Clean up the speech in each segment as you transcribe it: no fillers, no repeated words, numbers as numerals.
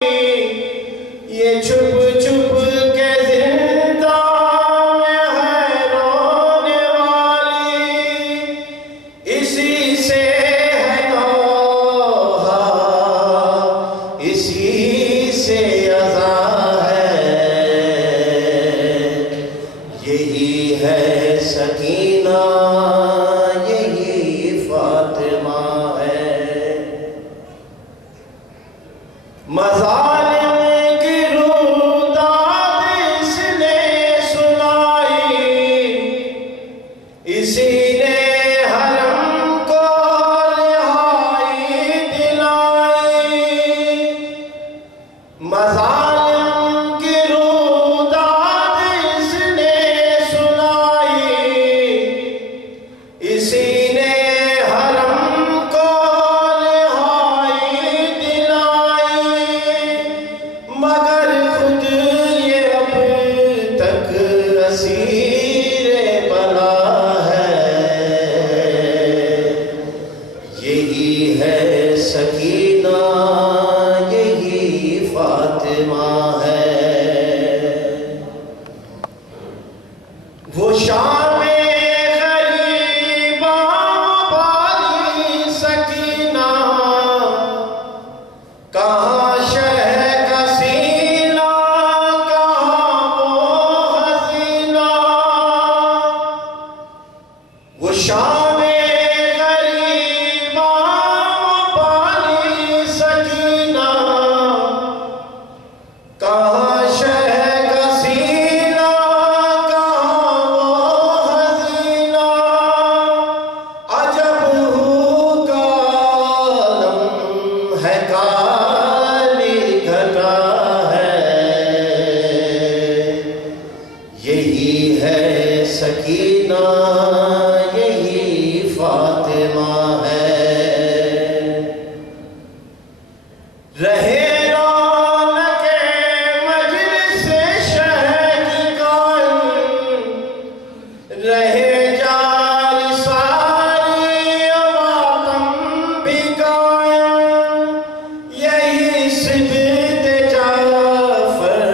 یہ چھپ چھپ کے زندہ میں ہے رونے والی، اسی سے ہے نوحہ، اسی سے ازاں ہے، یہی ہے سکینہ، یہی فاطمہ ہے۔ مظالم کی روداد اس نے سنائی، اسی نے حرم کو رہائی دلائی۔ مظالم کی روداد اس نے سنائی، اسی نے حرم کو رہائی دلائی، مگر خود یہ اب تک اسیر بلا ہے، یہی ہے سکینہ، یہی فاطمہ ہے۔ وہ شام غریباں پالی سکینہ، کہاں شہ کا سینہ، کہاں وہ حسینہ۔ وہ شام غریباں پالی سکینہ، کہاں شہ کا سینہ، کہاں وہ حسینہ۔ عجب ہو کا عالم ہے، کالی گھٹا ہے، یہی ہے سکینہ، یہی فاطمہ ہے۔ رہے رونق مجلس شہد قائم، رہے جاری ساری ماتم بھی قائم، یہی صفت جعفر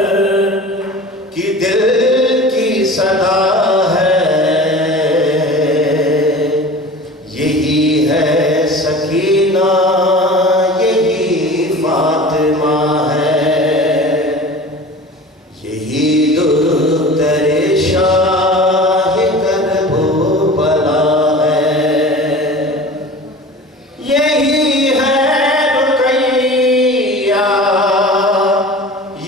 کی دل کی صدا ہے، یہی ہے سکینہ، یہی فاطمہ ہے۔ یہی دختر شاہ کرب و بلا ہے، یہی ہے رقیہ،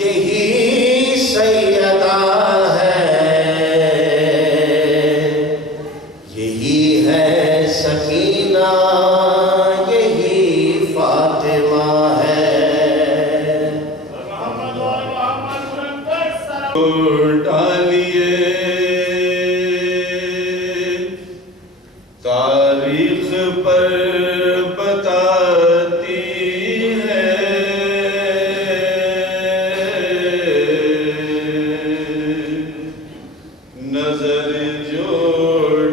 یہی سیدہ ہے، یہی ہے سکینہ، یہی فاطمہ ہے۔ ڈالیے تاریخ پر بتاتی ہے، نظر جو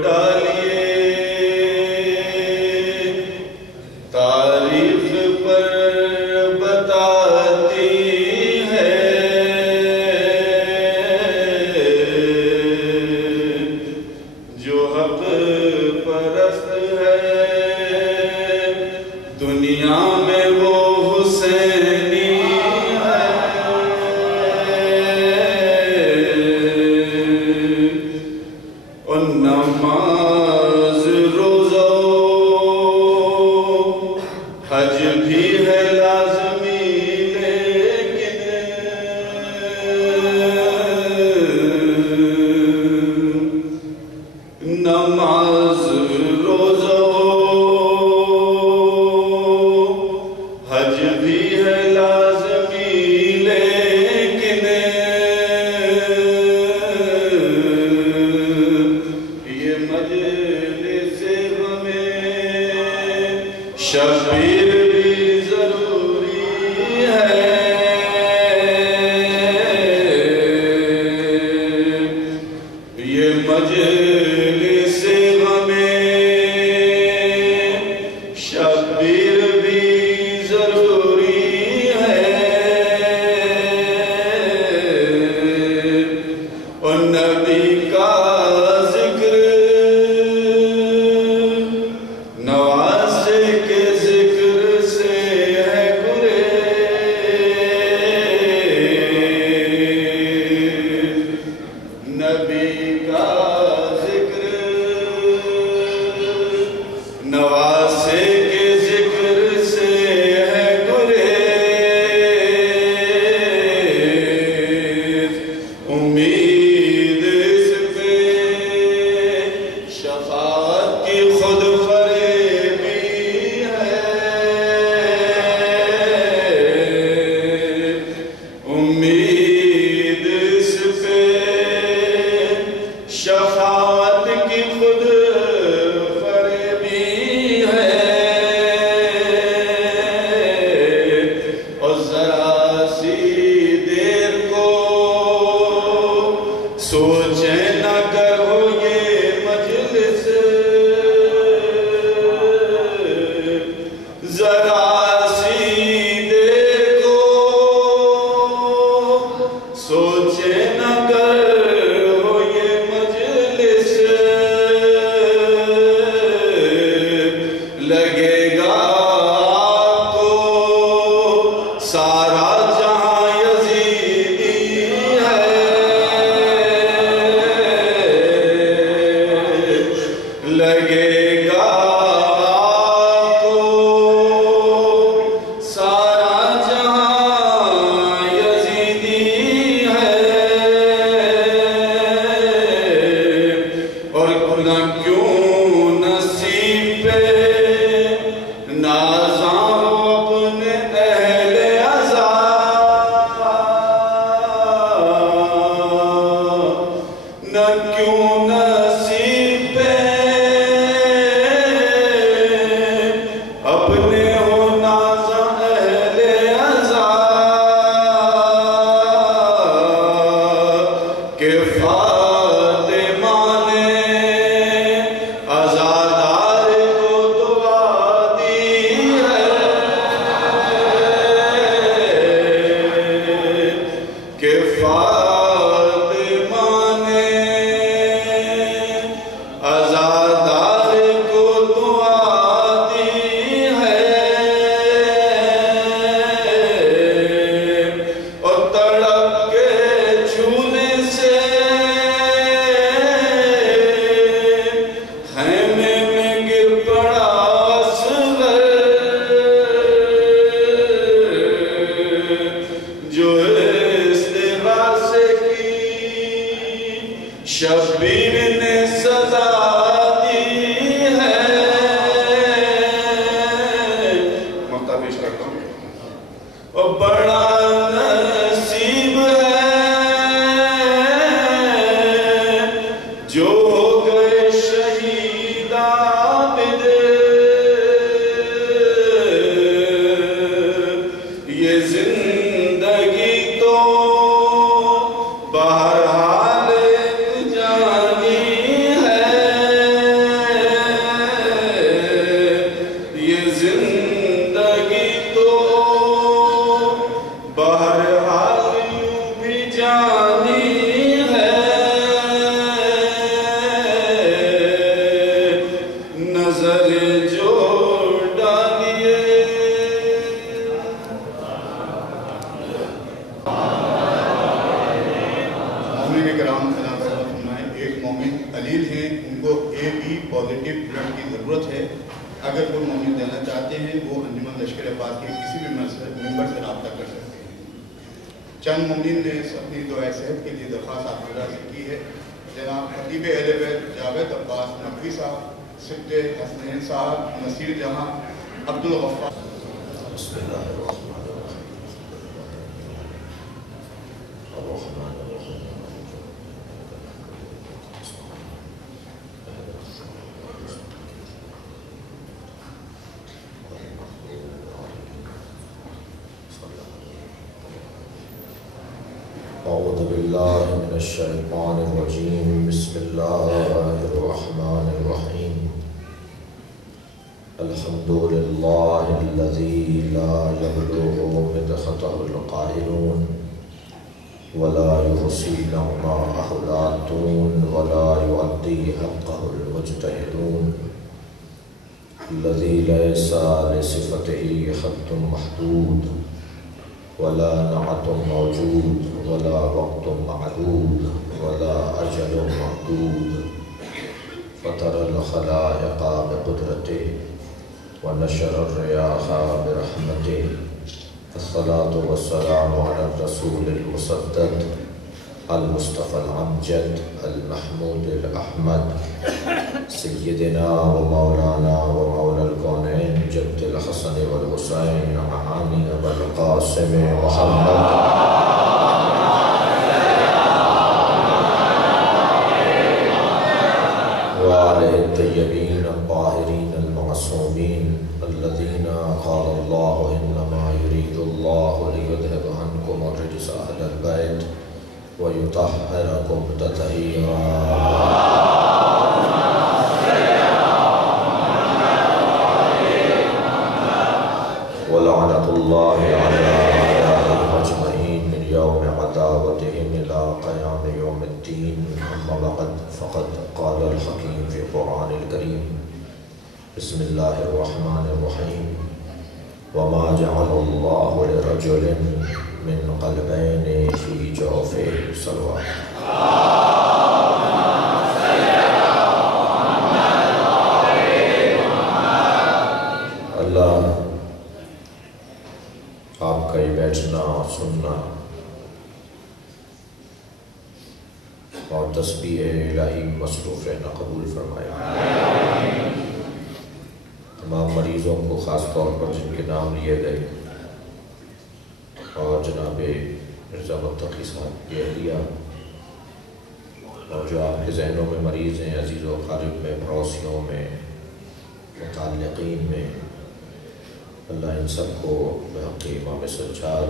ڈالیے تاریخ پر بتاتی ہے، جو استغاثے کی شبیر نے سزا دی ہے. مقطع پیش کرتا ہوں. اور بڑا نصیب ہے جو ہو گئے شہید عابد. یہ زندگی تو بہرحال جانی ہے. یہ زندگی تو بہرحال یوں بھی جانی ہے. نظر جو ڈالیے. مومن کرام فرمائیں ایک مومن علیل ہیں، ان کو اے بی پازیٹیو بلڈ کی ضرورت ہے. اگر وہ مومن دینا چاہتے ہیں وہ انجمن لشکر افواج کے کسی بھی ممبر سے رابطہ کر سکتے ہیں. چند مومن نے اپنی دعائے صحت کے لیے درخواست آپ حضرات سے کی ہے. جناب خطیب اہل بیت جاوید عباس نقوی صاحب، سبت حسنین صاحب، نصیر جہاں، عبدالغفار. بسم اللہ الرحمن الرحیم. الرحمن الرحیم. اعوذ باللہ من الشیطان الرجیم. بسم اللہ الرحمن الرحیم. الحمد للہ الذی لا یبلغ مدحته القائلون ولا يحصي نعماءه العاتون ولا يؤدي حقه المجتهدون الذي ليس لصفته حد محدود ولا نعت موجود ولا وقت معدود ولا أجل معدود فطر الخلائق بقدرته ونشر الرياح برحمته. الصلاة والسلام على الرسول المسدد المصطفى الأمجد المحمود الأحمد سيدنا ومولانا ومولى الكونين جد الحسن والحسين معاني والقاسم محمد وآله الطيبين الطاهرين المعصومين الذين قال الله إنما يريد الله ليذهب عنكم الرجس أهل البيت ويطهركم تطهيرا. ولعنة الله على أعدائهم أجمعين من يوم عداوتهم إلى قيام يوم الدين. أما بعد فقد قال الحكيم في القرآن الكريم. بسم الله الرحمن الرحيم. وما جعل الله لرجل من قلبين في جوفه. صلوات. اللہ آپ کا یہ بیٹھنا سننا اور تسبیح الہی مصروف رہنا قبول فرمایا. تمام مریضوں کو خاص طور پر جن کے نام لیے گئے اور جناب مرزا متقی صاحب کی اہلیہ اور جو آپ کے ذہنوں میں مریض ہیں، عزیز و اقارب میں، پڑوسیوں میں، متعلقین میں، اللہ ان سب کو بحق امام سجاد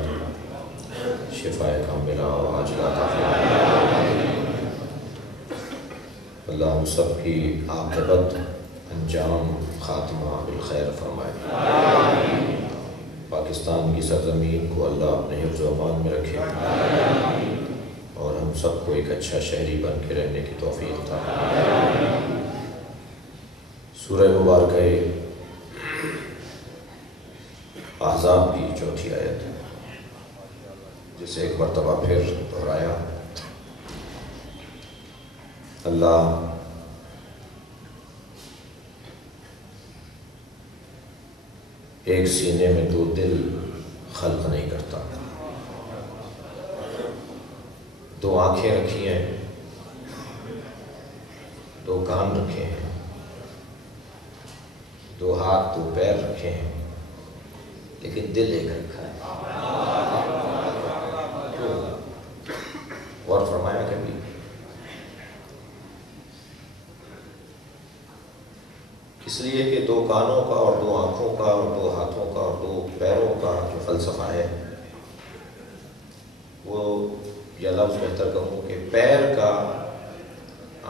شفاء کاملہ و عاجلہ عطا فرمائے. اللہ ہم سب کی عاقبت انجام خاتمہ بالخیر فرمائے. پاکستان کی سرزمین کو اللہ اپنے حفظ و امان میں رکھے اور ہم سب کو ایک اچھا شہری بن کے رہنے کی توفیق عطا فرمائے. سورہ مبارکہ احزاب کی چوتھی آیت ہے جسے ایک مرتبہ پھر دہرایا. اللہ ایک سینے میں دو دل خلق نہیں کرتا. دو آنکھیں رکھی ہیں، دو کان رکھے ہیں، دو ہاتھ دو پیر رکھے ہیں، لیکن دل ایک رکھا ہے۔ اور فرمایا کبھی اس لیے کہ دو کانوں کا اور دو آنکھوں کا اور دو ہاتھوں کا اور دو پیروں کا جو فلسفہ ہے، وہ یہ لفظ بہتر کہوں کہ پیر کا،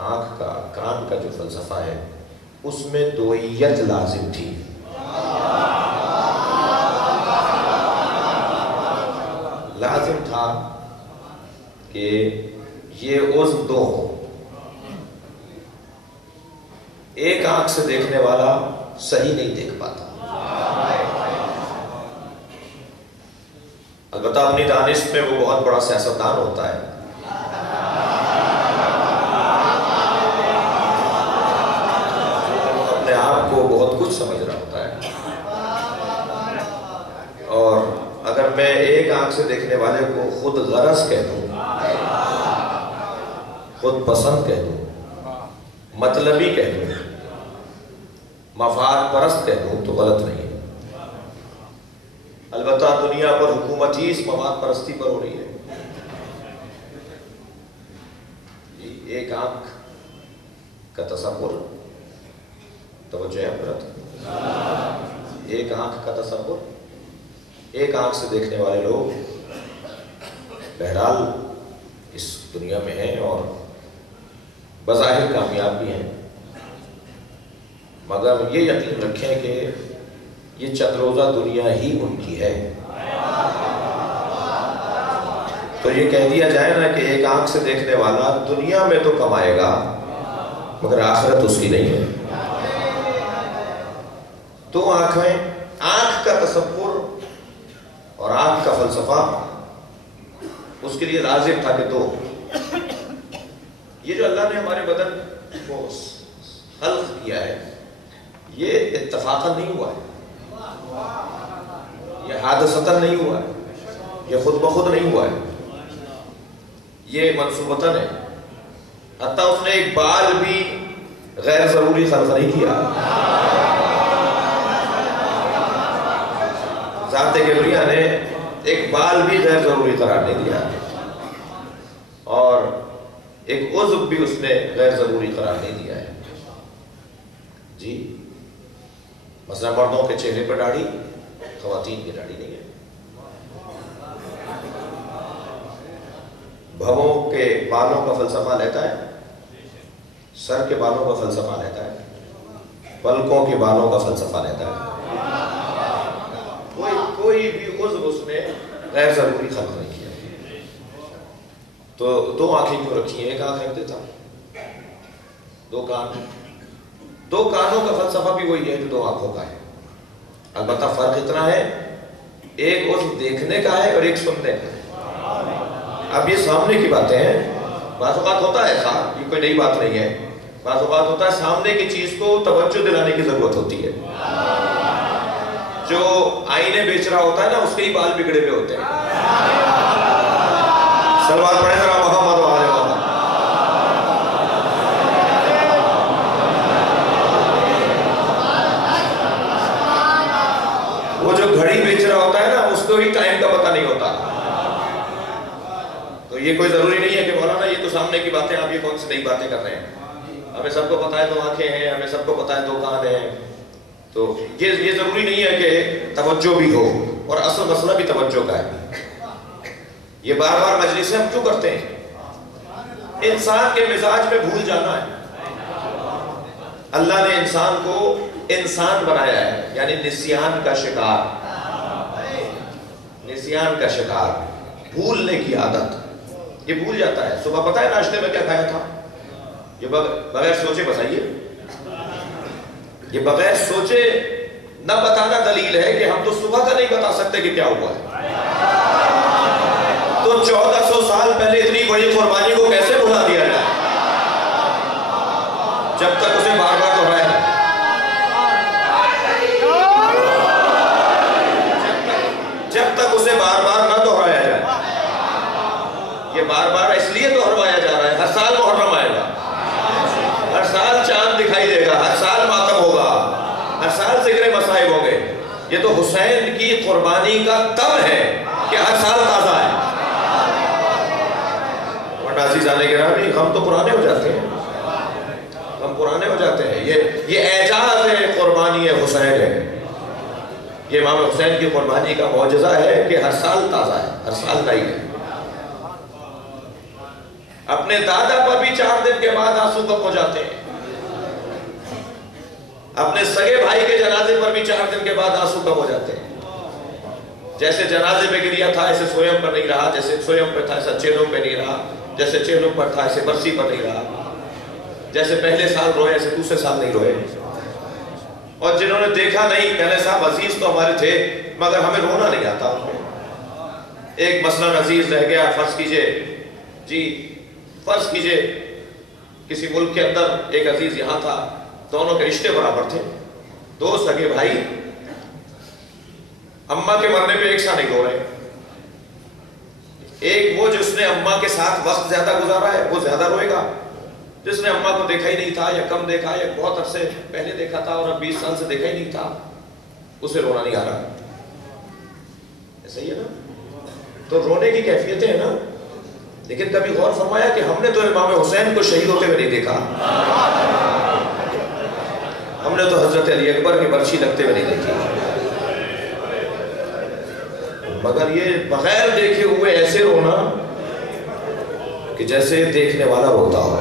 آنکھ کا، کان کا جو فلسفہ ہے، اس میں دوئیت لازم تھی۔ لازم تھا کہ یہ عضو دو ہو۔ ایک آنکھ سے دیکھنے والا صحیح نہیں دیکھ پاتا، البتہ اپنی دانش میں وہ بہت بڑا سیاستدان ہوتا ہے، اپنے آپ کو بہت کچھ سمجھ رہا ہوتا ہے۔ اور اگر میں ایک آنکھ سے دیکھنے والے کو خود غرض کہہ دوں، خود پسند کہہ دوں، مطلبی کہہ دوں، مفاد پرست کہہ دوں تو غلط نہیں ہے۔ البتہ دنیا پر حکومت ہی اس مفاد پرستی پر ہو رہی ہے۔ ایک آنکھ کا تصور، توجہ ہے حضرت، ایک آنکھ کا تصور، ایک آنکھ سے دیکھنے والے لوگ بہرحال اس دنیا میں ہیں اور بظاہر کامیاب بھی ہیں، مگر یہ یقین رکھیں کہ یہ چند روزہ دنیا ہی ان کی ہے۔ تو یہ کہہ دیا جائے نا کہ ایک آنکھ سے دیکھنے والا دنیا میں تو کمائے گا مگر آخرت اس کی نہیں ہے۔ دو آنکھیں، آنکھ کا تصور اور آنکھ کا فلسفہ، اس کے لیے لازم تھا کہ دو۔ یہ جو اللہ نے ہمارے بدن کو خلق کیا ہے، یہ اتفاقاً نہیں ہوا ہے، یہ حادثتاً نہیں ہوا ہے، یہ خود بخود نہیں ہوا ہے، یہ منصوبتاً ہے۔ حتیٰ اس نے ایک بال بھی غیر ضروری خلق نہیں کیا، ذات کبریہ نے ایک بال بھی غیر ضروری قرار نہیں دیا، اور ایک عضو بھی اس نے غیر ضروری قرار نہیں دیا ہے۔ جی مثلا مردوں کے چہرے پر داڑھی، خواتین کی داڑھی نہیں ہے۔ بھووں کے بالوں کا فلسفہ لیتا ہے، سر کے بالوں کا فلسفہ لیتا ہے، پلکوں کے بالوں کا فلسفہ لیتا ہے۔ کوئی بھی عضو اس نے غیر ضروری خلق نہیں کیا۔ تو دو آنکھیں کیوں رکھی ہیں؟ ایک آنکھ رکھ دیتا، دو کان، دو کانوں کا فلسفہ بھی وہی ہے جو دو آنکھوں کا ہے، البتہ فرق اتنا ہے ایک عضو دیکھنے کا ہے اور ایک سننے کا ہے۔ اب یہ سامنے کی باتیں ہیں، بعض اوقات ہوتا ہے ایسا، یہ کوئی نئی بات نہیں ہے، بعض اوقات ہوتا ہے سامنے کی چیز کو توجہ دلانے کی ضرورت ہوتی ہے۔ جو آئینے بیچ رہا ہوتا ہے نا، اس کے ہی بال بگڑے ہوئے ہوتے ہیں۔ سلوات پڑھیں ذرا محمد و آل محمد۔ وہ جو گھڑی بیچ رہا ہوتا ہے نا، اس کو ہی ٹائم کا پتہ نہیں ہوتا۔ تو یہ کوئی ضروری نہیں ہے کہ مولانا یہ تو سامنے کی باتیں، آپ یہ کون سی نئی باتیں کر رہے ہیں؟ ہمیں سب کو پتہ ہے دو آنکھیں ہیں، ہمیں سب کو پتہ ہے دو کان ہیں۔ تو یہ ضروری نہیں ہے کہ توجہ بھی ہو، اور اصل مسئلہ بھی توجہ کا ہے۔ یہ بار بار مجلسیں ہم کیوں کرتے ہیں؟ انسان کے مزاج میں بھول جانا ہے۔ اللہ نے انسان کو انسان بنایا ہے، یعنی نسیان کا شکار، نسیان کا شکار، بھولنے کی عادت، یہ بھول جاتا ہے۔ صبح پتہ ہے ناشتے میں کیا کھایا تھا؟ یہ بغیر سوچے بتائیے، یہ بغیر سوچے نہ بتانا دلیل ہے کہ ہم تو صبح کا نہیں بتا سکتے کہ کیا ہوا ہے۔ تو 1400 سال پہلے اتنی بڑی قربانی کو کیسے بھلا دیا جائے جب تک اسے بار بار دہرایا جائے؟ جب تک اسے بار بار نہ دہرایا جائے۔ کہ بار بار اس لیے دوہروایا جا رہا ہے. ہر سال محرم آئے گا, ہر سال چاند دکھائی دے گا, ہر سال ماتم ہوگا, ہر سال ذکر مصائب ہوں گے. یہ تو حسین کی قربانی کا تب ہے کہ ہر سال تازہ ہے. ورنہ عزیزان گرامی ہم تو پرانے ہو جاتے ہیں, ہم پرانے ہو جاتے ہیں. یہ اعجاز ہے, قربانی حسین ہے. یہ امام حسین کی قربانی کا معجزہ ہے کہ ہر سال تازہ ہے, ہر سال نئی ہے. اپنے دادا پر بھی 4 دن کے بعد آنسو کم ہو جاتے ہیں. اپنے سگے بھائی کے جنازے پر بھی 4 دن کے بعد آنسو کم ہو جاتے ہیں. جیسے جنازے پہ گریا تھا ایسے سویم پر نہیں رہا, جیسے سویم پہ تھا ایسا چہروں پہ نہیں رہا, جیسے چہروں پر تھا ایسے برسی پر نہیں رہا, جیسے پہلے سال روئے ایسے دوسرے سال نہیں روئے. اور جنہوں نے دیکھا نہیں کہنے صاحب عزیز تو ہمارے تھے مگر ہمیں رونا نہیں آتا ان پہ. ایک مثلا عزیز رہ گیا, فرض کیجئے کسی ملک کے اندر ایک عزیز یہاں تھا, دونوں کے رشتے برابر تھے, 2 سگے بھائی, اماں کے مرنے پہ ایک ساتھ نہیں رو رہے. ایک وہ جس نے اماں کے ساتھ وقت زیادہ گزارا ہے وہ زیادہ روئے گا, جس نے اماں کو دیکھا ہی نہیں تھا یا کم دیکھا یا بہت عرصے پہلے دیکھا تھا اور اب 20 سال سے دیکھا ہی نہیں تھا, اسے رونا نہیں آ رہا. ایسا ہی ہے نا, تو رونے کی کیفیتیں ہیں نا. لیکن کبھی غور فرمایا کہ ہم نے تو امام حسین کو شہید ہوتے ہوئے نہیں دیکھا, ہم نے تو حضرت علی اکبر کی برچھی لگتے ہوئے نہیں دیکھی, مگر یہ بغیر دیکھے ہوئے ایسے رونا کہ جیسے دیکھنے والا روتا ہو.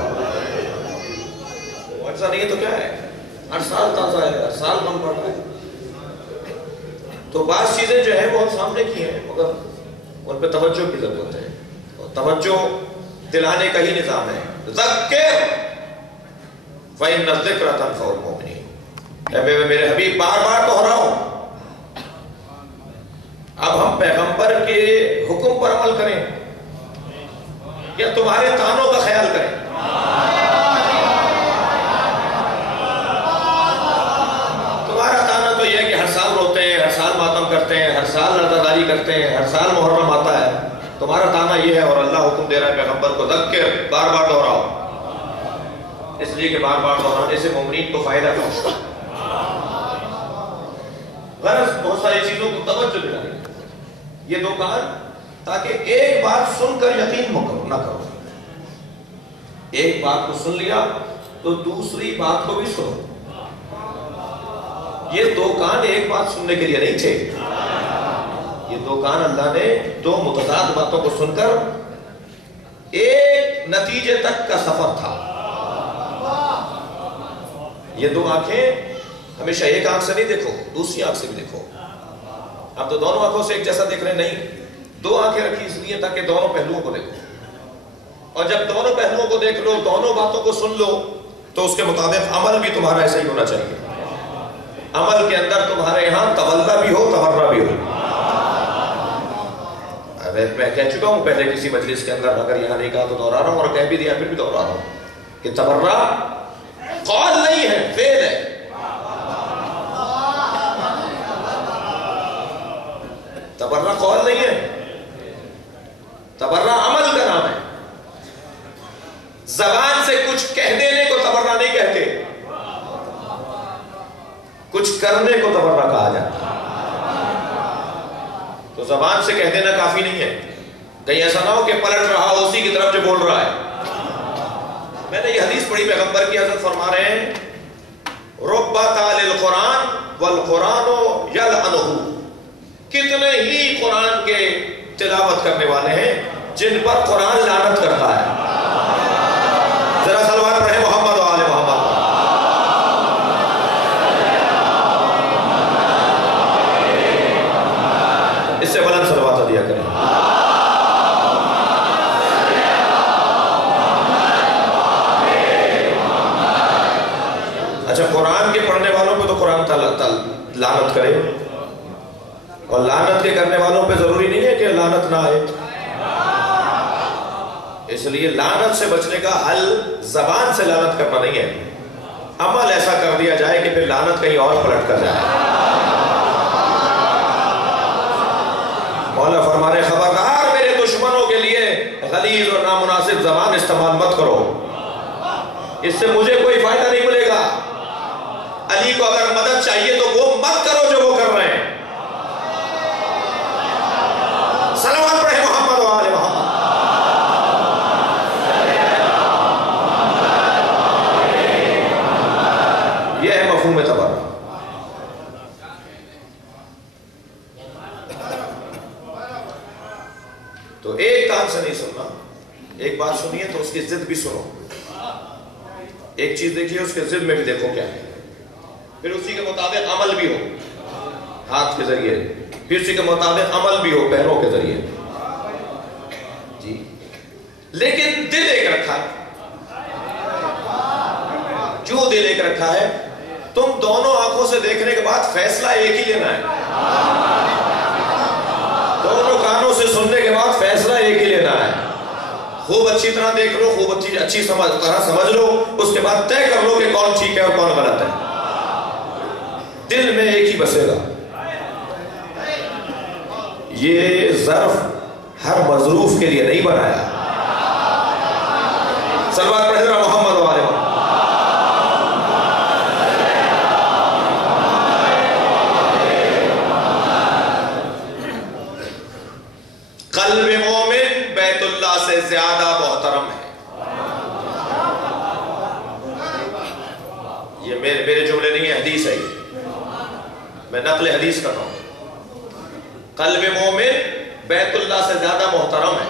ایسا نہیں ہے تو کیا ہے, ہر سال تازہ ہے, ہر سال کم پڑ رہا ہے. تو بعض چیزیں جو ہیں بہت سامنے کی ہیں مگر ان پہ توجہ کی ضرورت ہے, اور توجہ دلانے کا ہی نظام ہے. ذکر فإن الذکر تنفع المؤمنین. میرے حبیب بار بار دہراؤ, اب ہم پیغمبر کے حکم پر عمل کریں یا تمہارے تانوں کا خیال کریں؟ تمہارا تانا تو یہ ہے کہ ہر سال روتے ہیں, ہر سال ماتم کرتے ہیں, ہر سال عزاداری کرتے ہیں, ہر سال محرم آتا ہے. تمہارا تانا یہ ہے, اور اللہ حکم دے رہا ہے پیغمبر کو ذکر, بار بار دہراؤ. اس لیے کہ بار بار دہرانے سے مومنین کو فائدہ پہنچتا ہے. غرض بہت ساری چیزوں کو توجہ دلانے یہ 2 کان, تاکہ ایک بات سن کر یقین نہ کرو. ایک بات کو سن لیا تو دوسری بات کو بھی سنو. یہ 2 کان ایک بات سننے کے لیے نہیں تھے, یہ 2 کان اللہ نے 2 متضاد باتوں کو سن کر ایک نتیجے تک کا سفر تھا. یہ 2 آنکھیں ہمیشہ ایک آنکھ سے نہیں دیکھو, دوسری آنکھ سے بھی دیکھو. اب تو دونوں آنکھوں سے ایک جیسا دیکھ رہے نہیں, 2 آنکھیں رکھی اس لیے تاکہ دونوں پہلوؤں کو دیکھو, اور جب دونوں پہلوؤں کو دیکھ لو, دونوں باتوں کو سن لو, تو اس کے مطابق عمل بھی تمہارا ایسا ہی ہونا چاہیے. عمل کے اندر تمہارے یہاں تولہ بھی ہو, تورہ بھی ہو. میں کہہ چکا ہوں پہلے کسی مجلس کے اندر, اگر یہاں نہیں کہا تو دوہرا رہا ہوں, اور کہہ بھی دیا پھر بھی دوہرا رہا ہوں کہ تورہ قول نہیں ہے, فعل ہے. تبرہ قول نہیں ہے, تبرہ عمل کا نام ہے. زبان سے کچھ کہہ دینے کو تبرہ نہیں کہتے, کچھ کرنے کو تبرہ کہا جاتا ہے. تو زبان سے کہہ دینا کافی نہیں ہے, کہیں ایسا نہ ہو کہ پلٹ رہا ہو اسی کی طرف جو بول رہا ہے. میں نے یہ حدیث پڑھی, پیغمبر کی حضرت فرما رہے ہیں رب تال القرآن والقرآن یلعنہ. کتنے ہی قرآن کے تلاوت کرنے والے ہیں جن پر قرآن لعنت کرتا ہے. ذرا صلوات پڑھیں محمد و آل محمد. اس سے بلند صلوات دیا کریں. اچھا, قرآن کے پڑھنے والوں پہ تو قرآن لعنت کرے, اور لعنت کے کرنے والوں پہ ضروری نہیں ہے کہ لعنت نہ آئے. اس لیے لعنت سے بچنے کا حل زبان سے لعنت کرنا نہیں ہے, عمل ایسا کر دیا جائے کہ پھر لعنت کہیں اور پلٹ کر جائے. مولا فرما رہے خبردار میرے دشمنوں کے لیے غلیظ اور نامناسب زبان استعمال مت کرو، اس سے مجھے کوئی فائدہ نہیں ملے گا۔ علی کو اگر مدد چاہیے تو وہ مت کرو جو وہ کر رہے ہیں۔ صلوات پڑھے محمد و آل محمد۔ یہ ہے مفہوم تبرع۔ تو ایک کان سے نہیں سننا، ایک بات سنیے تو اس کی ضد بھی سنو، ایک چیز دیکھیے اس کے ضد میں بھی دیکھو کیا ہے، پھر اسی کے مطابق عمل بھی ہو ہاتھ کے ذریعے، پھر اسی کے مطابق عمل بھی ہو پیروں کے ذریعے جی۔ لیکن دل ایک رکھا ہے، جو دل ایک رکھا ہے، تم دونوں آنکھوں سے دیکھنے کے بعد فیصلہ ایک ہی لینا ہے، دونوں کانوں سے سننے کے بعد فیصلہ ایک ہی لینا ہے۔ خوب اچھی طرح دیکھ لو، خوب اچھی طرح سمجھ لو، اس کے بعد طے کر لو کہ کون ٹھیک ہے اور کون غلط ہے۔ دل میں ایک ہی بسے گا۔ یہ ظرف ہر مظروف کے لیے نہیں بنایا۔ صلوات پڑھے ذرا محمد و آل محمد۔ قلب مومن بیت اللہ سے زیادہ محترم ہے۔ یہ میرے جملے نہیں ہے، حدیث ہے، میں نقل حدیث کر رہا ہوں۔ قلب مومن بیت اللہ سے زیادہ محترم ہے۔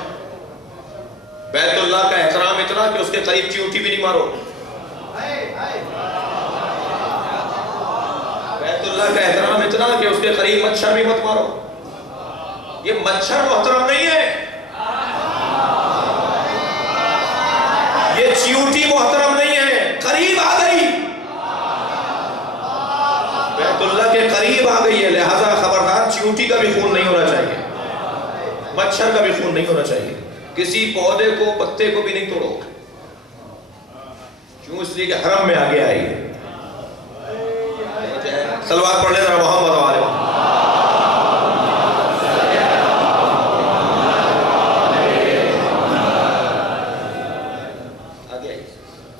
بیت اللہ کا احترام اتنا کہ اس کے قریب چیونٹی بھی نہیں مارو۔ بیت اللہ کا احترام اتنا کہ اس کے قریب مچھر بھی مت مارو۔ یہ مچھر محترم نہیں ہے، یہ چیونٹی محترم نہیں ہے، قریب آ گئی، بیت اللہ کے قریب آ گئی ہے، لہذا خبردار چیونٹی کا بھی خون نہیں ہونا چاہیے، مچھر کا بھی خون نہیں ہونا چاہیے، کسی پودے کو پتے کو بھی نہیں توڑو، کیوں؟ اس لیے کہ حرم میں آگے آئی ہے۔ صلوات پڑھ لیں ذرا محمد و آل محمد۔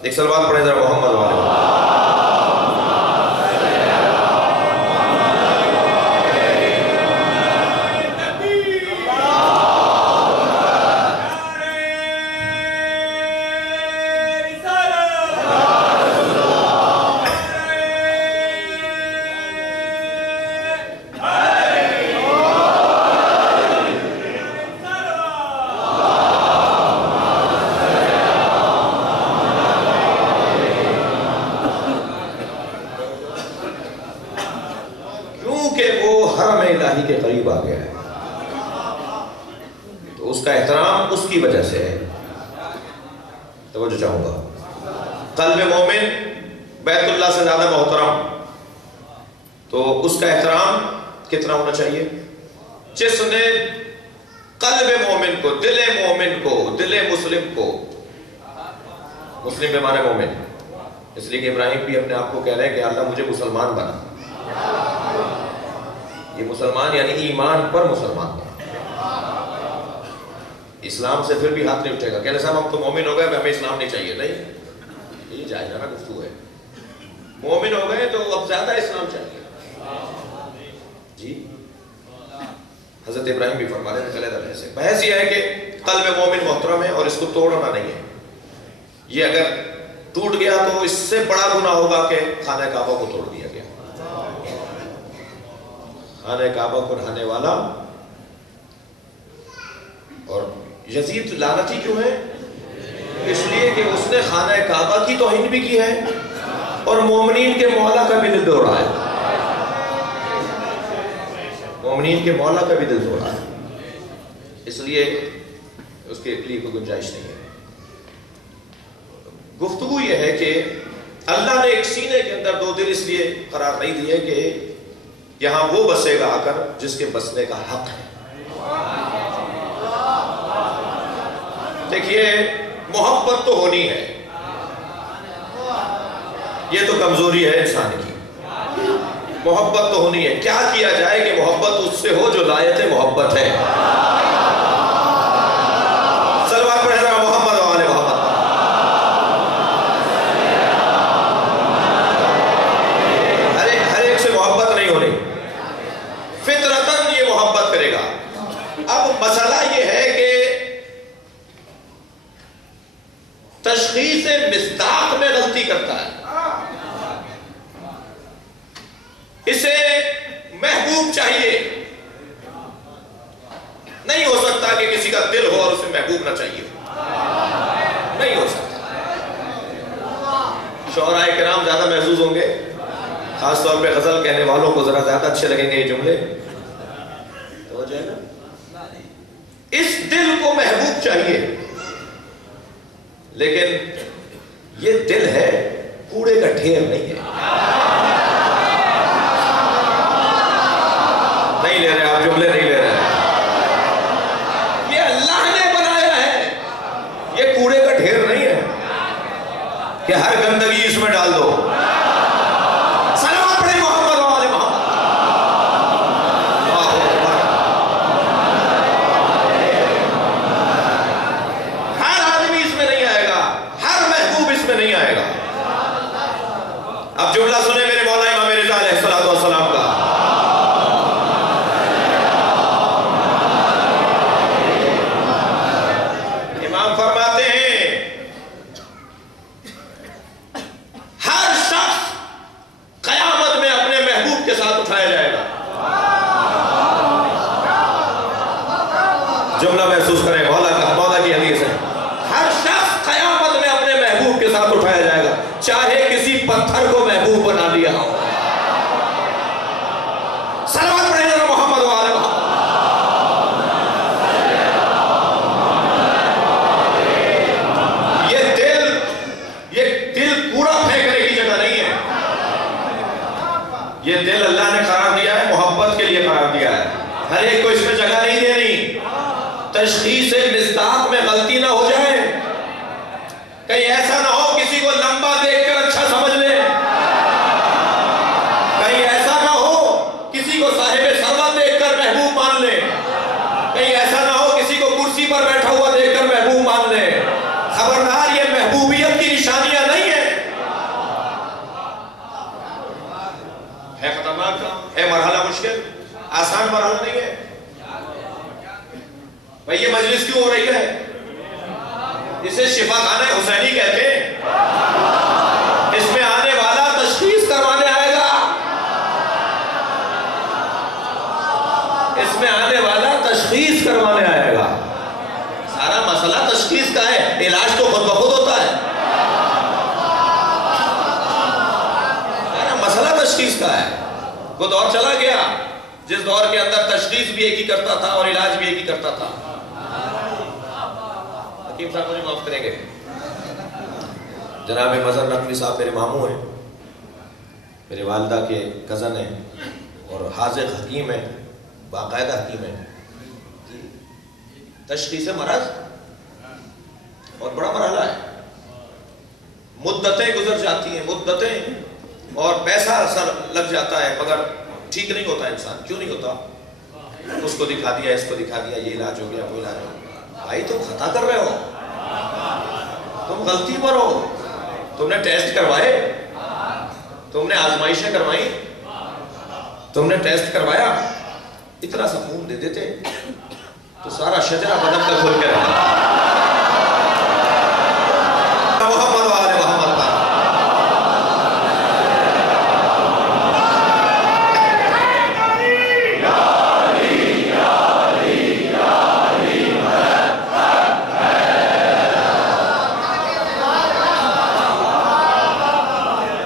ایک صلوات پڑھیں ذرا محمد و آل محمد۔ کے قریب آ گیا ہے تو اس کا احترام اس کی وجہ سے ہے۔ توجہ چاہوں گا، قلب مومن بیت اللہ سے زیادہ محترم، تو اس کا احترام کتنا ہونا چاہیے؟ جس نے قلب مومن کو، دل مومن کو، دل مسلم کو، مسلم بمعنی مومن، اس لیے کہ ابراہیم بھی اپنے آپ کو کہہ رہے ہیں کہ اللہ مجھے مسلمان بنا، یہ مسلمان یعنی ایمان پر مسلمان بنا، اسلام سے پھر بھی ہاتھ نہیں اٹھے گا، کہنے صاحب ہم تو مومن ہو گئے ہمیں اسلام نہیں چاہیے، نہیں، یہ جائزہ گفتگو ہے، مومن ہو گئے تو اب زیادہ اسلام چاہیے جی۔ حضرت ابراہیم بھی فرما رہے تھے، بحث یہ ہے کہ قلب مومن محترم ہے اور اس کو توڑنا نہیں ہے، یہ اگر ٹوٹ گیا تو اس سے بڑا گناہ ہوگا کہ خانہ کعبہ کو توڑ دیا گیا۔ خانہ کعبہ کو ڈھانے والا، اور یزید لعنتی کیوں ہے؟ اس لیے کہ اس نے خانہ کعبہ کی توہین بھی کی ہے اور مومنین کے مولا کا بھی دل توڑا ہے، مومنین کے مولا کا بھی دل توڑا ہے، اس لیے اس کے لیے کوئی گنجائش نہیں ہے۔ گفتگو یہ ہے کہ اللہ نے ایک سینے کے اندر دو دل اس لیے قرار نہیں دیے کہ یہاں وہ بسے گا آ کر جس کے بسنے کا حق ہے۔ دیکھیے محبت تو ہونی ہے، یہ تو کمزوری ہے انسان کی، محبت تو ہونی ہے، کیا کیا جائے کہ محبت اس سے ہو جو لائق محبت ہے۔ سلوات مصداق میں غلطی کرتا ہے، اسے محبوب چاہیے. نہیں ہو سکتا کہ کسی کا دل ہو اور اسے محبوب نہ چاہیے، نہیں ہو سکتا. شعراء کرام زیادہ محظوظ ہوں گے، خاص طور پہ غزل کہنے والوں کو ذرا زیادہ اچھے لگیں گے یہ جملے. تو جو ہے نا، اس دل کو محبوب چاہیے، لیکن یہ دل ہے، کوڑے کا ڈھیر نہیں ہے. نہیں لے رہے آپ جملے، نہیں لے رہے. یہ اللہ نے بنایا ہے، یہ کوڑے کا ڈھیر نہیں ہے کہ ہر گندگی اس میں ڈال دو. سلام پڑھیں محمد و آل محمد. ہر آدمی اس میں نہیں آئے گا، ہر محبوب اس میں نہیں آئے گا. اب جملہ سنیں میرے مولا امام رضا علیہ السلام کا. امام فرماتے ہیں ہر شخص قیامت میں اپنے محبوب کے ساتھ اٹھایا جائے گا. جملہ محسوس کریں، مولا کی حدیث ہے. ہر شخص قیامت میں اپنے محبوب کے ساتھ اٹھایا جائے گا، چاہے کسی پتھر کو محبوب بنا لیا ہو. صلوات پڑھیں ذرا محمد و آل محمد. یہ دل کوڑا پھینکنے کی جگہ نہیں ہے. یہ دل اللہ نے قرار دیا ہے، محبت کے لیے قرار دیا ہے. ہر ایک کو اس میں جگہ نہیں دینی. تشخیص مصداق میں غلطی نہ ہو جائے. کہیں ایسا نہ ہو کسی کو لمبا دیکھ کر اچھا سمجھ لے. کہیں ایسا نہ ہو کسی کو صاحب ثروت دیکھ کر محبوب مان لے. کہیں ایسا نہ ہو کسی کو کرسی پر بیٹھا ہوا دیکھ کر محبوب مان لے. خبردار، یہ محبوبیت کی نشانیاں نہیں ہے. ہے خطرناک کام، ہے مرحلہ مشکل، آسان مرحلہ نہیں ہے. بھئی یہ مجلس کیوں ہو رہی ہے؟ اسے شفا خانہ حسینی کہتے ہیں. اس میں آنے والا تشخیص کروانے آئے گا. اس میں آنے والا تشخیص کروانے آئے گا. سارا مسئلہ تشخیص کا ہے، علاج تو خود بخود ہوتا ہے. سارا مسئلہ تشخیص کا ہے. وہ دور چلا گیا جس دور کے اندر تشخیص بھی ایک ہی کرتا تھا اور علاج بھی ایک ہی کرتا تھا. حکیم صاحب مجھے معاف کریں گے، جناب مظہر نقوی صاحب میرے ماموں ہیں، میرے والدہ کے کزن ہیں اور حاذق حکیم ہیں، باقاعدہ حکیم ہیں. تشخیص مرض اور بڑا مرحلہ ہے. مدتیں گزر جاتی ہیں، مدتیں، اور پیسہ سر لگ جاتا ہے، مگر ٹھیک نہیں ہوتا انسان. کیوں نہیں ہوتا؟ اس کو دکھا دیا، اس کو دکھا دیا، یہ علاج ہو گیا، وہ علاج ہو گیا. بھائی تم خطا کر رہے ہو، تم غلطی پر ہو. تم نے ٹیسٹ کروائے، تم نے آزمائشیں کروائی، تم نے ٹیسٹ کروایا، اتنا سا خون دے دیتے تو سارا شجرہ بدن کا کھل کے رہتا. محمد و آل محمد کا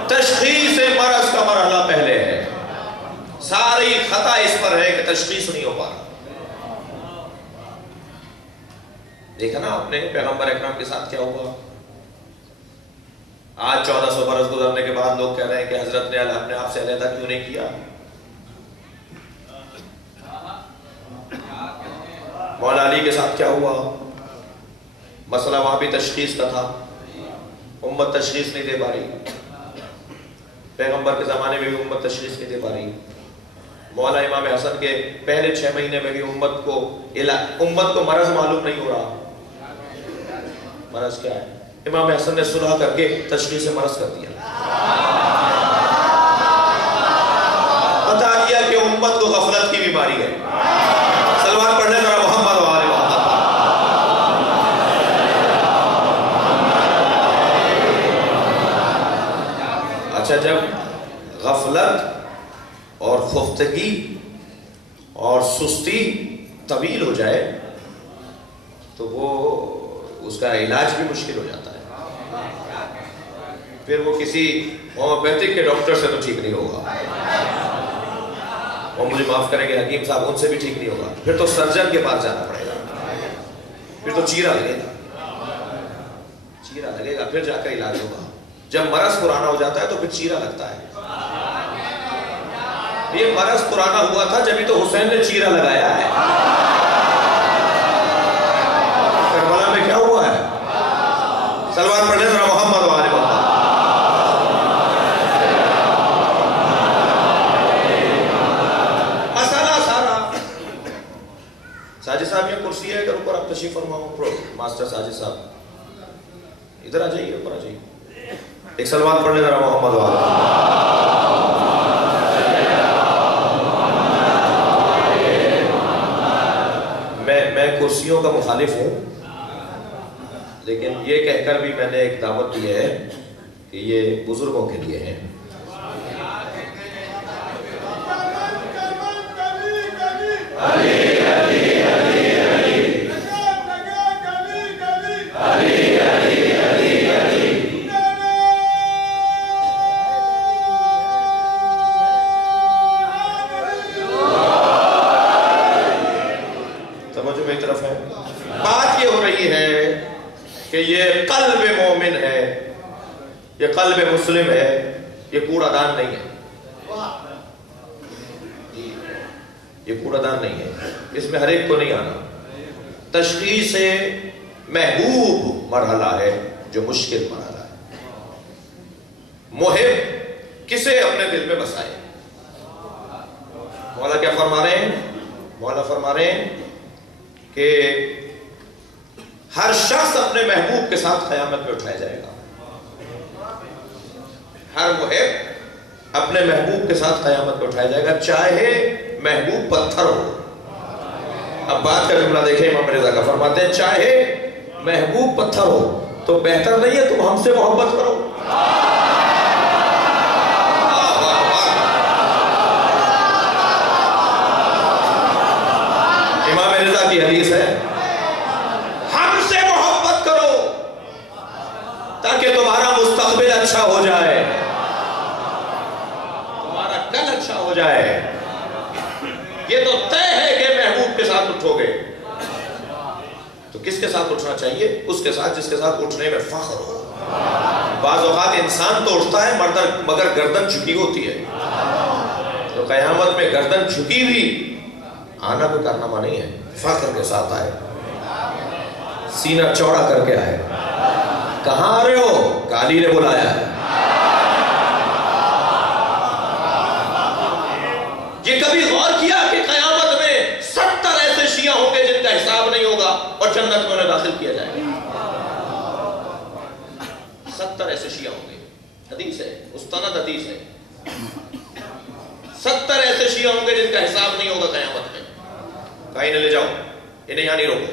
تشخیص مرض کا مرحلہ پہلے ہے. ساری خطا اس پر ہے کہ تشخیص نہیں ہو پا رہا. دیکھا نا آپ نے پیغمبر اکرم کے ساتھ کیا ہوا. آج 1400 برس گزرنے کے بعد لوگ کہہ رہے ہیں کہ حضرت نے اپنے آپ سے علیحدہ کیوں نہیں کیا. مولا علی کے ساتھ کیا ہوا. مسئلہ وہاں بھی تشخیص کا تھا، امت تشخیص نہیں دے پا رہی. پیغمبر کے زمانے میں بھی امت تشخیص نہیں دے پا رہی. مولا امام حسن کے پہلے 6 مہینے میں بھی امت کو مرض معلوم نہیں ہو رہا. مرض کیا ہے؟ امام حسن نے صلح کر کے تشخیص مرض کر دیا. بتا دیا کہ امت کو غفلت کی بیماری ہے. سلوات پڑھنے ذرا محمد و آل محمد. غفلت اور خفتگی اور سستی طویل ہو جائے تو وہ اس کا علاج بھی مشکل ہو جاتا ہے. پھر وہ کسی ہومیوپیتھک کے ڈاکٹر سے تو ٹھیک نہیں ہوگا، اور مجھے معاف کریں گے حکیم صاحب، ان سے بھی ٹھیک نہیں ہوگا. پھر تو سرجن کے پاس جانا پڑے گا، پھر تو چیرا لگے گا، پھر جا کر علاج ہوگا. جب مرض پرانا ہو جاتا ہے تو پھر چیرا لگتا ہے. یہ مرض پرانا ہوا تھا جبھی تو حسین نے چیرا لگایا ہے. کربلا میں کیا ہوا ہے؟ سلوات پڑھنے ذرا محمد و آل محمد. مسئلہ سارا. ساجد صاحب یہ کرسی ہے، اگر اوپر آپ تشریف فرماؤ. ماسٹر ساجد صاحب ادھر آ جائیے، اوپر آ جائیے. ایک سلوات پڑھنے ذرا محمد و آل محمد. میں کرسیوں کا مخالف ہوں، لیکن یہ کہہ کر بھی میں نے ایک دعوت دی ہے کہ یہ بزرگوں کے لیے ہیں. بات یہ ہو رہی ہے کہ یہ قلب مومن ہے، یہ قلب مسلم ہے، یہ کوڑا دان نہیں ہے. یہ کوڑا دان نہیں ہے، اس میں ہر ایک کو نہیں آنا. تشخیص محبوب مرحلہ ہے جو مشکل مرحلہ ہے. محب کسے اپنے دل میں بسائے. مولا کیا فرما رہے ہیں؟ مولا فرما رہے ہیں کہ ہر شخص اپنے محبوب کے ساتھ قیامت میں اٹھایا جائے گا. ہر محب اپنے محبوب کے ساتھ قیامت میں اٹھایا جائے گا، چاہے محبوب پتھر ہو. اب بات کا جملہ دیکھیں، امام رضا کا فرماتے ہیں چاہے محبوب پتھر ہو تو بہتر نہیں ہے تم ہم سے محبت کرو. امام رضا کی حدیث ہے ہم سے محبت کرو تاکہ تمہارا مستقبل اچھا ہو جائے، تمہارا کل اچھا ہو جائے. یہ تو طے ہے کہ محبوب کے ساتھ اٹھو گے. تو کس کے ساتھ اٹھنا چاہیے؟ اس کے ساتھ جس کے ساتھ اٹھنے میں فخر ہو. بعض اوقات انسان تو اٹھتا ہے مگر گردن جھکی ہوتی ہے. تو قیامت میں گردن جھکی بھی آنا کوئی کارنامہ نہیں ہے. فخر کے ساتھ آئے، سینہ چوڑا کر کے آئے. کہاں آ رہے ہو؟ علی نے بلایا ہے. یہ کبھی غور کیا کہ قیامت میں 70 ایسے شیعہ ہوں گے جن کا حساب نہیں ہوگا اور جنت میں انہیں داخل کیا جائے گا. 70 ایسے شیعہ ہوں گے. حدیث ہے، مستند حدیث ہے. 70 ایسے شیعہ ہوں گے جن کا حساب نہیں ہوگا قیامت میں. کہیں نہ لے جاؤ، انہیں یہاں نہیں روکو.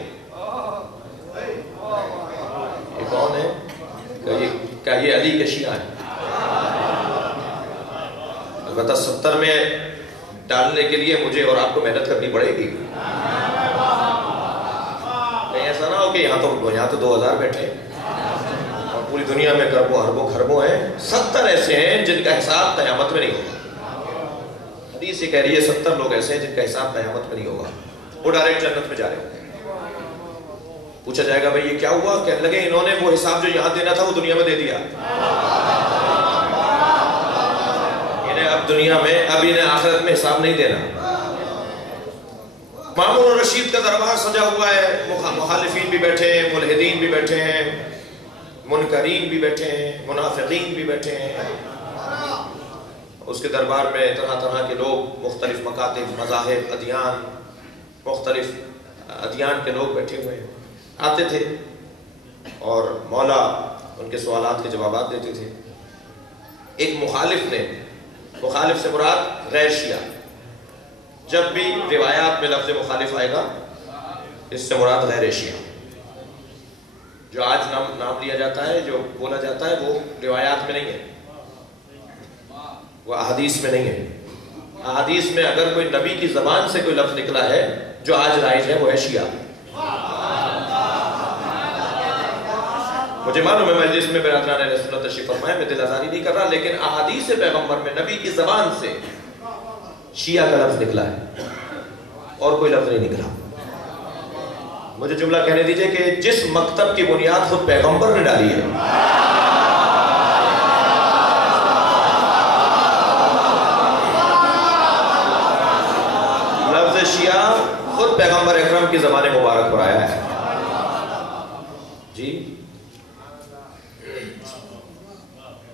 یہ کون ہے؟ کہ یہ علی کے شیعہ ہیں. البتہ 70 میں ڈالنے کے لیے مجھے اور آپ کو محنت کرنی پڑے گی. کہیں ایسا نہ ہو کہ یہاں تو 2000 بیٹھے اور پوری دنیا میں اربوں خربوں ہیں. 70 ایسے ہیں جن کا حساب قیامت میں نہیں ہوگا. حدیث یہ کہہ رہی ہے 70 لوگ ایسے ہیں جن کا حساب قیامت میں نہیں ہوگا. وہ ڈائریکٹ جنت میں جا رہے ہوں گے. پوچھا جائے گا بھئی یہ کیا ہوا؟ کہنے لگے انہوں نے وہ حساب جو یہاں دینا تھا وہ دنیا میں دے دیا. انہیں اب دنیا میں انہیں آخرت میں حساب نہیں دینا. مامون الرشید کا دربار سجا ہوا ہے. مخالفین بھی بیٹھے ہیں، ملحدین بھی بیٹھے ہیں، منکرین بھی بیٹھے ہیں، منافقین بھی بیٹھے ہیں. اس کے دربار میں طرح طرح کے لوگ، مختلف مکاتب، مذاہب، ادیان، مختلف ادیان کے لوگ بیٹھے ہوئے ہیں. آتے تھے اور مولا ان کے سوالات کے جوابات دیتے تھے. ایک مخالف سے مراد غیر شیعہ. جب بھی روایات میں لفظ مخالف آئے گا اس سے مراد غیر شیعہ. جو آج نام لیا جاتا ہے، جو بولا جاتا ہے، وہ روایات میں نہیں ہے. وہ احادیث میں نہیں ہے. احادیث میں اگر کوئی نبی کی زبان سے کوئی لفظ نکلا ہے جو آج رائج ہے وہ ہے شیعہ. مجھے معلوم ہے مجلس میں برادران اہل سنت تشریف فرمائے، میں دل آزاری نہیں کر رہا، لیکن احادیث پیغمبر میں نبی کی زبان سے شیعہ کا لفظ نکلا ہے اور کوئی لفظ نہیں نکلا. مجھے جملہ کہنے دیجئے کہ جس مکتب کی بنیاد خود پیغمبر نے ڈالی ہے، لفظ شیعہ خود پیغمبر اکرم کی زبان مبارک پر آیا ہے. جی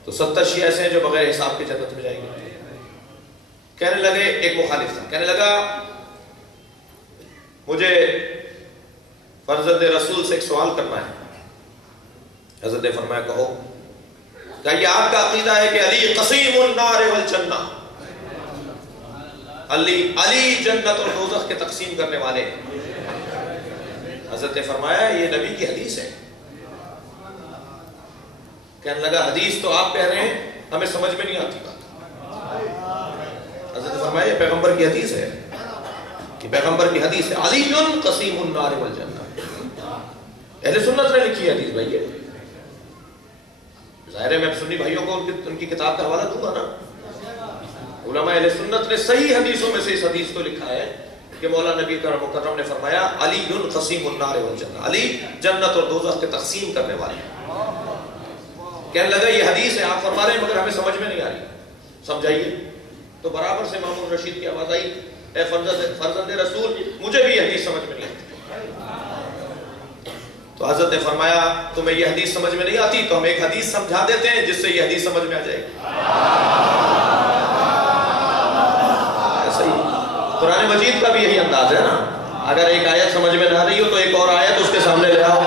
تو 70 شیعہ ایسے ہیں جو بغیر حساب کے جنت میں جائیں گے. کہنے لگے، ایک مخالف تھا، کہنے لگا مجھے فرزند رسول سے ایک سوال کرنا ہے. حضرت نے فرمایا کہو. کیا یہ آپ کا عقیدہ ہے کہ علی قسیم النار والجنہ، علی جنت اور دوزخ کے تقسیم کرنے والے؟ حضرت نے فرمایا یہ نبی کی حدیث ہے. کہنے لگا حدیث تو آپ کہہ رہے ہیں ہمیں سمجھ میں نہیں آتی بات. حضرت نے فرمایا یہ پیغمبر کی حدیث ہے، یہ پیغمبر کی حدیث ہے، علی قسیم النار والجنہ. اہل سنت نے لکھی حدیث بھائی ہے. ظاہر ہے میں سنی بھائیوں کو ان کی کتاب کا حوالہ دوں گا نا. علماء اہل سنت نے صحیح حدیثوں میں سے اس حدیث کو لکھا ہے کہ مولا نبی کرم مکرم نے فرمایا علی قسیم النار والجنہ، علی جنت اور دوزخ کے تقسیم کرنے والے. کہنے لگا یہ حدیث ہے، آپ فرما رہے ہیں مگر ہمیں سمجھ میں نہیں آ رہی، سمجھائیے. تو برابر سے مامون رشید کی آواز آئی، اے فرزند رسول مجھے بھی یہ حدیث سمجھ میں نہیں آتی. تو حضرت نے فرمایا تمہیں یہ حدیث سمجھ میں نہیں آتی تو ہم ایک حدیث سمجھا دیتے ہیں جس سے یہ حدیث سمجھ میں آ جائے گی. ایسا ہی قرآن مجید کا بھی یہی انداز ہے نا. اگر ایک آیت سمجھ میں نہ آ رہی ہو تو ایک اور آیت اس کے سامنے لے آؤ.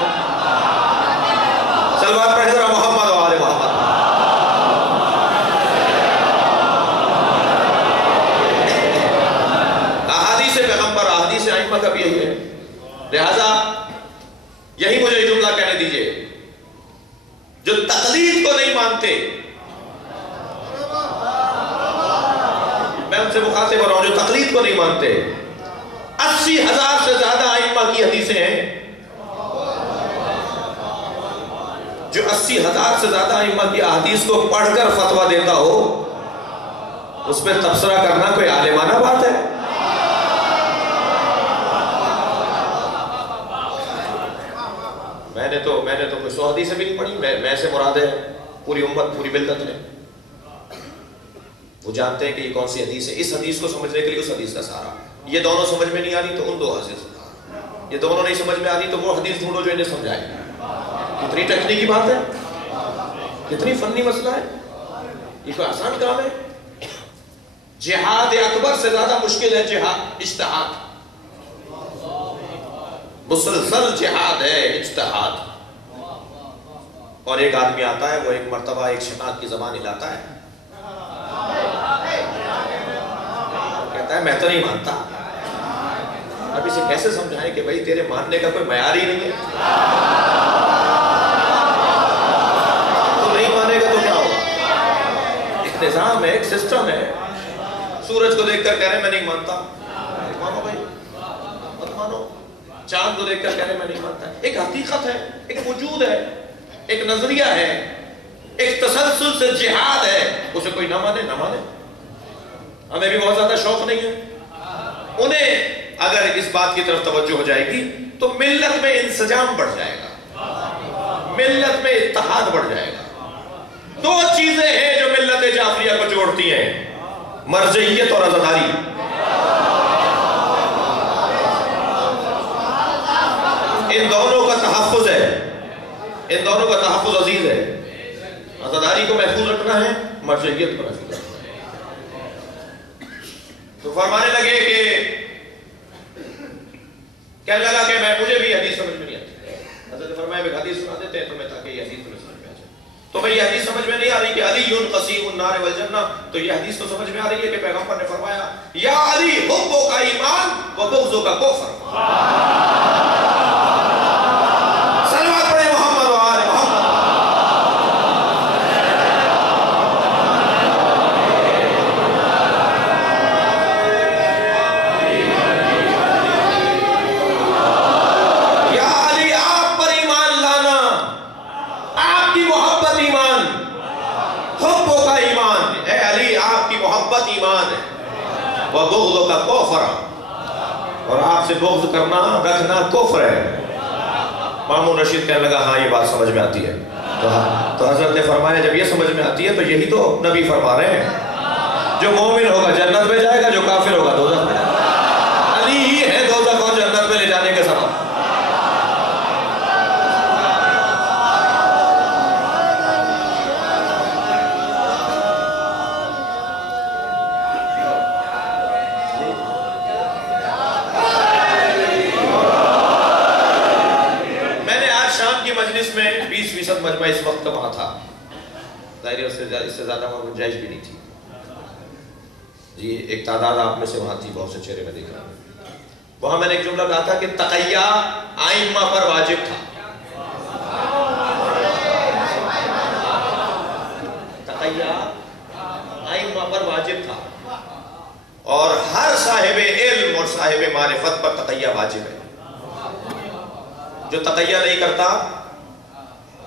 صلوات پڑھیں ذرا محمد و آل محمد. احادیث پیغمبر، احادیث ائمہ کا بھی یہی ہے. لہذا یہی مجھے یہ جملہ کہنے دیجئے، جو تقلید کو نہیں مانتے، میں ان سے مخاطب ہو رہا ہوں، جو تقلید کو نہیں مانتے، 80,000 سے زیادہ ائمہ کی حدیثیں ہیں. جو 80,000 سے زیادہ ائمہ کی احادیث کو پڑھ کر فتویٰ دیتا ہو، اس پہ تبصرہ کرنا کوئی عالمانہ بات ہے؟ میں نے تو کوئی 100 حدیثیں بھی نہیں پڑھی. میں سے مراد ہے پوری امت، پوری ملت ہے. وہ جانتے ہیں کہ یہ کون سی حدیث ہے. اس حدیث کو سمجھنے کے لیے اس حدیث کا سہارا. یہ دونوں سمجھ میں نہیں آ رہی تو ان 2 حدیث، یہ دونوں نہیں سمجھ میں آ رہی تو وہ حدیث ڈھونڈو جو انہیں سمجھائے. کتنی ٹیکنیکی بات ہے، کتنی فنی مسئلہ ہے. یہ کوئی آسان کام ہے؟ جہاد اکبر سے زیادہ مشکل ہے جہاد اجتہاد. مسلسل جہاد ہے اجتہاد. اور ایک آدمی آتا ہے، وہ ایک مرتبہ ایک شناخت کی زبان ہلاتا ہے، کہتا ہے میں تو نہیں مانتا. اب اسے کیسے سمجھائیں کہ بھائی تیرے ماننے کا کوئی معیار ہی نہیں ہے. تو نہیں مانے گا تو کیا ہوگا؟ ایک نظام ہے، ایک سسٹم ہے. سورج کو دیکھ کر کہہ رہے ہیں میں نہیں مانتا، مانو بھائی، مت مانو. چاند کو دیکھ کر کہہ رہے ہیں میں نہیں مانتا. ایک حقیقت ہے، ایک وجود ہے، ایک نظریہ ہے، ایک تسلسل سے جہاد ہے. اسے کوئی نہ مانے نہ مانے. ہمیں بھی بہت زیادہ شوق نہیں ہے. انہیں اگر اس بات کی طرف توجہ ہو جائے گی تو ملت میں انسجام بڑھ جائے گا، ملت میں اتحاد بڑھ جائے گا. 2 چیزیں ہیں جو ملت جعفریہ کو جوڑتی ہیں، مرجعیت اور عزاداری. ان دونوں کا تحفظ ہے، ان دونوں کا تحفظ عزیز ہے. عزاداری کو محفوظ رکھنا ہے، مرجعیت کو محفوظ رکھنا ہے. تو فرمانے لگے کہ کہنے لگا کہ مجھے بھی حدیث سمجھ میں نہیں آتی. حضرت فرمایا ایک حدیث سنا دیتے ہیں تمہیں تاکہ یہ حدیث تمہیں سمجھ میں آ جائے. تو میں یہ حدیث سمجھ میں نہیں آ رہی کہ علی قسیم النار والجنہ، تو یہ حدیث تو سمجھ میں آ رہی ہے کہ پیغمبر نے فرمایا یا علی حبو کا ایمان و بغضو کا کفر. صلوات پڑھیں محمد و آل محمد. محبت ایمان ہے، وَبُغْضُ کا کفر، اور آپ سے بغض کرنا رکھنا کفر ہے۔ مامون رشید کہنے لگا ہاں یہ بات سمجھ میں آتی ہے۔ تو حضرت نے فرمایا جب یہ سمجھ میں آتی ہے تو یہی تو نبی فرما رہے ہیں، جو مومن ہوگا جنت میں جائے گا، جو کافر ہوگا دوزخ میں جائے گا۔ علی ہی ہے دوزخ اور جنت میں لے جانے کے سبب۔ میں 20% مجمع اس وقت کا وہاں تھا، ظاہر اس سے زیادہ وہاں گنجائش بھی نہیں تھی جی، ایک تعداد آپ میں سے وہاں تھی، بہت سے چہرے میں دیکھ رہا ہوں۔ وہاں میں نے ایک جملہ کہا تھا کہ تقیہ ائمہ پر واجب تھا، تقیہ ائمہ پر واجب تھا، اور ہر صاحب علم اور صاحب معرفت پر تقیہ واجب ہے۔ جو تقیہ نہیں کرتا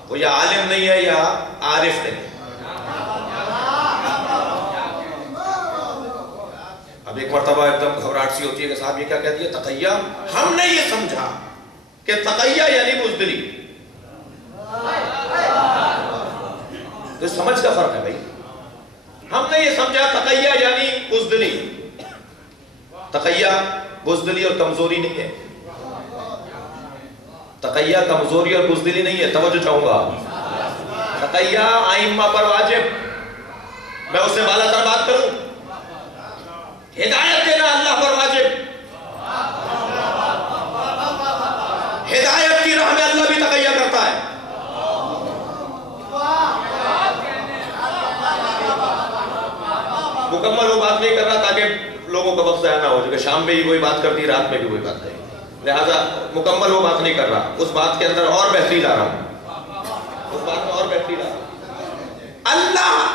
وہ یا عالم نہیں ہے یا عارف نہیں ہے۔ اب ایک مرتبہ ایک دم گھبراہٹ سی ہوتی ہے کہ صاحب یہ کیا کہہ دیا تقیہ، ہم نے یہ سمجھا کہ تقیہ یعنی بزدلی، تو سمجھ کا فرق ہے بھائی، ہم نے یہ سمجھا تقیہ یعنی بزدلی، تقیہ بزدلی اور کمزوری نہیں ہے، تقیہ کمزوری اور بزدلی نہیں ہے، توجہ چاہوں گا۔ تقیہ ائمہ پر واجب، میں اس سے بالا تر بات کروں، ہدایت دینا اللہ پر واجب، ہدایت کی راہ میں اللہ بھی تقیہ کرتا ہے۔ مکمل وہ بات نہیں کر رہا تاکہ لوگوں کا وقت ضائع نہ ہو، جو کہ شام میں ہی وہی بات کرتی، رات میں بھی وہی بات کرتی، لہذا مکمل وہ بات نہیں کر رہا، اس بات کے اندر اور بہتری لا رہا ہوں، اس بات میں اور بہتری لا رہا ہوں۔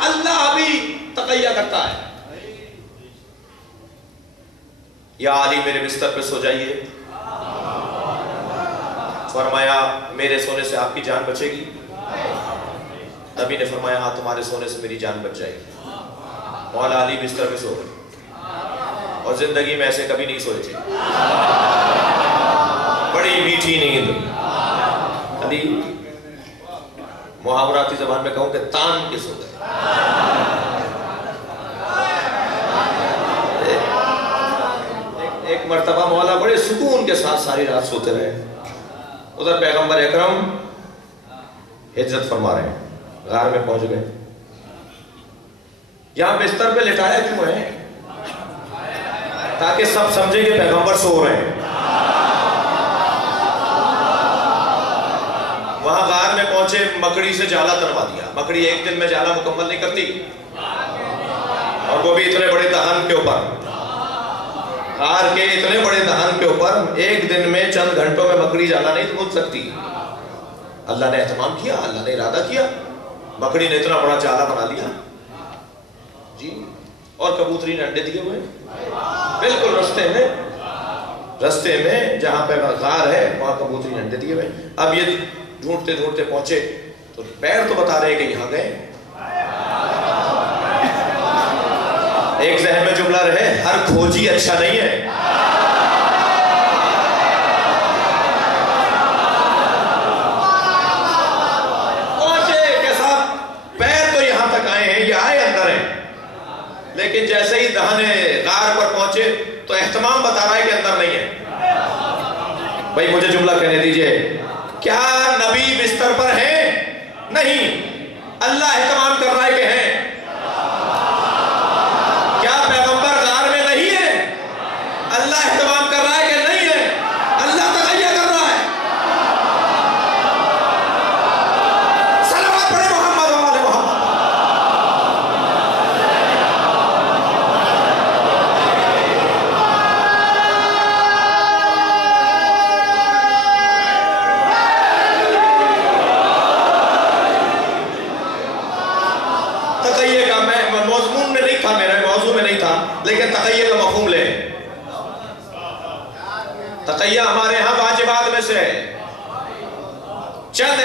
اللہ بھی تقیہ کرتا ہے۔ یا علی میرے بستر پہ سو جائیے، فرمایا میرے سونے سے آپ کی جان بچے گی؟ نبی نے فرمایا ہاں تمہارے سونے سے میری جان بچ جائے گی۔ مولا علی بستر پہ سو گئے، اور زندگی میں ایسے کبھی نہیں سوئے تھے، بڑی میٹھی نیند۔ علی محاوراتی زبان میں کہوں کہ تان کے سو گئے۔ ایک مرتبہ مولا بڑے سکون کے ساتھ ساری رات سوتے رہے، ادھر پیغمبر اکرم ہجرت فرما رہے ہیں، غار میں پہنچ گئے۔ یہاں بستر پہ لٹایا کیوں ہے؟ تاکہ سب سمجھیں کہ پیغمبر سو رہے ہیں۔ وہاں غار میں پہنچے، مکڑی سے جالا تنوا دیا۔ مکڑی ایک دن میں جالا مکمل نہیں کرتی، اور وہ بھی اتنے بڑے دہن کے اوپر، غار کے اتنے بڑے دہن کے اوپر ایک دن میں چند گھنٹوں میں مکڑی جالا نہیں بن سکتی۔ اللہ نے اہتمام کیا، اللہ نے ارادہ کیا، مکڑی نے اتنا بڑا جالا بنا لیا جی، اور کبوتری نے انڈے دیے ہوئے بالکل رستے میں جہاں پہ غار ہے وہاں کبوتری نے انڈے دیے ہوئے۔ اب یہ ڈھونڈتے ڈھونڈتے پہنچے تو پیر تو بتا رہے کہ یہاں گئے۔ ایک ذہن میں جملہ رہے، ہر کھوجی اچھا نہیں ہے۔ پہنچے کہ صاحب پیر تو یہاں تک آئے ہیں، یہ آئے اندر ہیں، لیکن جیسے ہی دہنے غار پر پہنچے تو اہتمام بتا رہا ہے کہ اندر نہیں ہے۔ بھائی مجھے جملہ کہنے دیجئے، کیا نبی بستر پر ہیں؟ نہیں، اللہ اہتمام کر رہا ہے کہ ہیں۔ کیا پیغمبر غار میں نہیں ہے؟ اللہ اہتمام کر رہا ہے کہ نہیں ہے؟ اللہ تقیہ کر رہا ہے۔ صلوات پڑھے محمد و آل محمد۔ تقیہ کا میں مضمون میں نہیں تھا، میرے موضوع میں نہیں تھا، لیکن تقیہ کا مفہوم لیں۔ تقیہ ہمارے ہاں واجبات میں سے چند